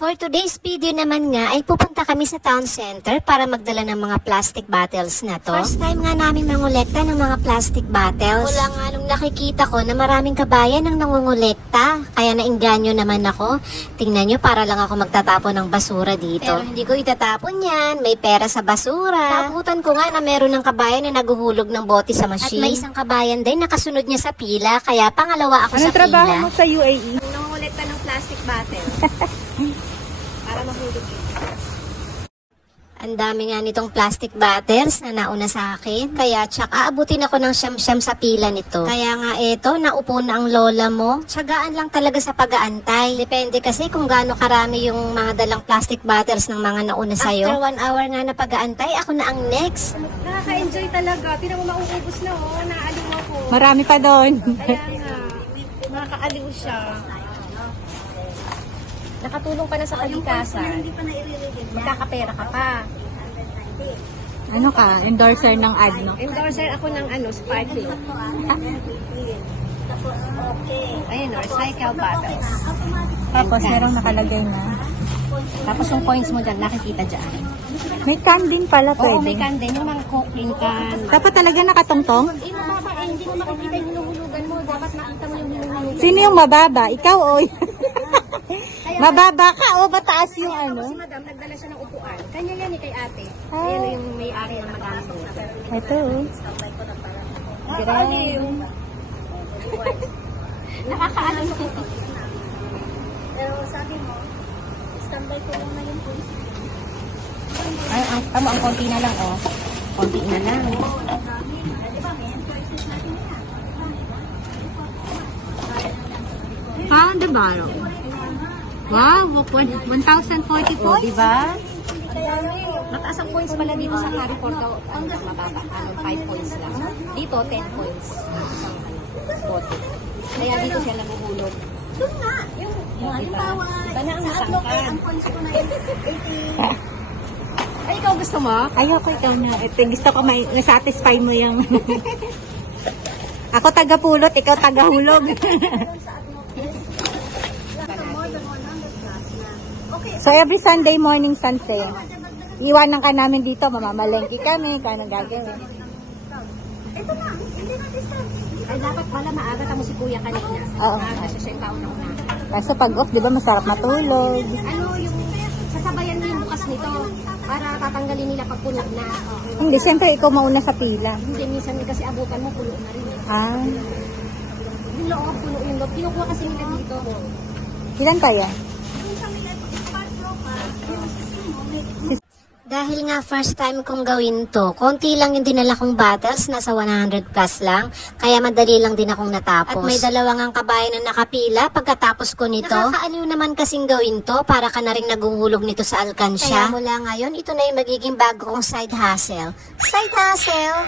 For today's video naman nga ay pupunta kami sa town center para magdala ng mga plastic bottles na to. First time nga namin mangolekta ng mga plastic bottles. Wala nga nung nakikita ko na maraming kabayan ang nangongolekta. Kaya nainganyo naman ako. Tingnan nyo, para lang ako magtatapon ng basura dito. Pero hindi ko itatapon yan. May pera sa basura. Taputan ko nga na meron ng kabayan na naguhulog ng bote sa machine. At may isang kabayan din nakasunod niya sa pila. Kaya pangalawa ako sa pila. Anong trabaho mo sa UAE? Nangongolekta ng plastic bottle. Para mahulog yun. Ang dami nga nitong plastic bottles na nauna sa akin. Kaya tsak aabutin ako ng siyam-siyam sa pila nito. Kaya nga eto, naupo na ang lola mo. Tsagaan lang talaga sa pag-aantay. Depende kasi kung gaano karami yung mga dalang plastic bottles ng mga nauna sa'yo. After 1 hour nga na pag-aantay, ako na ang next. Nakaka-enjoy talaga. Tinan mo, mauubos na oh. Naaliw ako. Marami pa doon. Kaya nga. Nakakaaliw siya. Nakatulong ka na sa kalikasan. Magkakapera ka pa. Ano ka? Endorser ng ad, no? Endorser ako ng sparkling. Ayun, recycle bottles. Tapos merong nakalagay na. Tapos yung coins mo dyan, nakikita dyan. May can din pala pwede. Oo, may can din. Yung mga coke in can. Dapat talaga nakatongtong? Mababa, hindi mo makikita yung hinuhulugan mo. Dapat makita mo yung hinuhulugan. Sino yung mababa? Ikaw o? Mababa ka o mataas yung ano? Si madam, nagdala siya ng upuan. Kanya yan kay ate. Ayan yung may-ari ng madam ko. Ito o. Nakakaaliw. Nakakaaliw. Pero sabi mo, standby ko lang na yung points. Ay, ang konti na lang, oh. Konti na lang. Found the bottle. Wow, 1,040 Oh, points. diba? Mataas ang points pala dito sa Carrefour daw. Mababa. 5 points lang. Dito, 10 points. Isang bote. Kaya dito siya naguhulog. Doon nga. Yung halimbawa, iba na ang matangkad. Ang points ko na 80. Ay, ikaw gusto mo? Ayoko, ikaw na. Ito, gusto ko na-satisfy mo yung... Ako taga-pulot, ikaw taga-hulog. So every Sunday morning sunset, iwanan ka namin dito, mamamalengke kami, kung anong gagawin. Ito na, hindi natin start. Ay, dapat pala maaga tamo si kuya kanina. Oo. Maaga siya yung taon na una. Kaso pag off, di ba masarap matulog? Ano yung sasabayan mo yung bukas nito para tatanggalin nila pag puno na. Hindi, siyempre ikaw mauna sa pila. Hindi, minsan kasi abutan mo, puno na rin. Ah, Yung loob, puno yung loob. Kinukuha kasi nila dito. ilan kaya? Dahil nga first time kong gawin to, konti lang yung dinala kong bottles, nasa 100 plus lang, kaya madali lang din akong natapos. At may dalawang ang kabayan na nakapila pagkatapos ko nito. Nakakaaliw naman kasing gawin to, para ka na rin naguhulog nito sa alkansya. Kaya mula ngayon, ito na yung magiging bago kong side hustle. Side hustle!